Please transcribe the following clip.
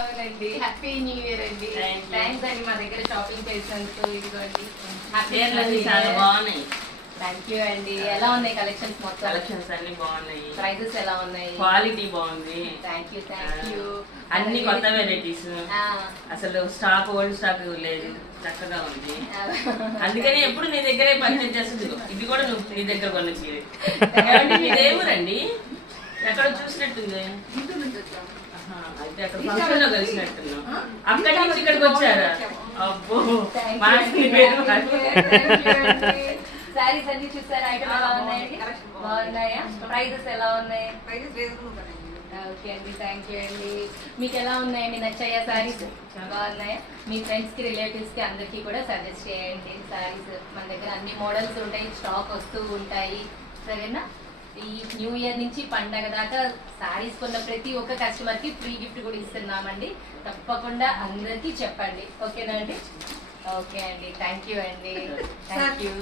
అవునండి, happy new year అండి. Thanks అండి మా దగ్గర షాపింగ్ చేసినందుకు. ఇదిగోండి చాలా బాగున్నాయి. థ్యాంక్ యూ అండి. ఎలా ఉన్నాయి కలెక్షన్స్? మొత్తం కలెక్షన్స్ అన్ని బాగున్నాయి. ప్రైజెస్ ఎలా ఉన్నాయి? క్వాలిటీ బాగుంది. Thank you, thank you. అన్ని కొత్త వెరైటీస్, అసలు స్టాక్ ఓల్డ్ స్టాక్ లేదు, చక్కగా ఉంది. అందుకని ఎప్పుడు నీ దగ్గరే పర్చేజ్ చేస్తుంది. ఇది కూడా నువ్వు నీ దగ్గర కొనొచ్చి. మీదే ఊరండి? ఎక్కడ చూసినట్టుంది? అయితే అక్కడ ఫంక్షన్ లో కలిసినట్టున్నాం. అక్కడి నుంచి ఇక్కడికి వచ్చారా? అబ్బో, సారీస్ అన్ని చూసారా? ఐటమ్ ఎలా ఉన్నాయండి? బాగున్నాయా? ప్రైజెస్ ఎలా ఉన్నాయి? ఓకే అండి, థ్యాంక్ యూ అండి. మీకు ఎలా ఉన్నాయండి? నచ్చాయా సారీస్? బాగున్నాయా? మీ ఫ్రెండ్స్ కి, రిలేటివ్స్ కి అందరికి కూడా సజెస్ట్ చేయండి. సారీస్ మన దగ్గర అన్ని మోడల్స్ ఉంటాయి, స్టాక్ వస్తూ ఉంటాయి. సరేనా? ఈ న్యూ ఇయర్ నుంచి పండగ దాకా సారీస్ కొన్న ప్రతి ఒక్క కస్టమర్ కి ఫ్రీ గిఫ్ట్ కూడా ఇస్తున్నామండి. తప్పకుండా అందరికి చెప్పండి. ఓకేనా అండి? ఓకే అండి, థ్యాంక్ యూ అండి. Thank you.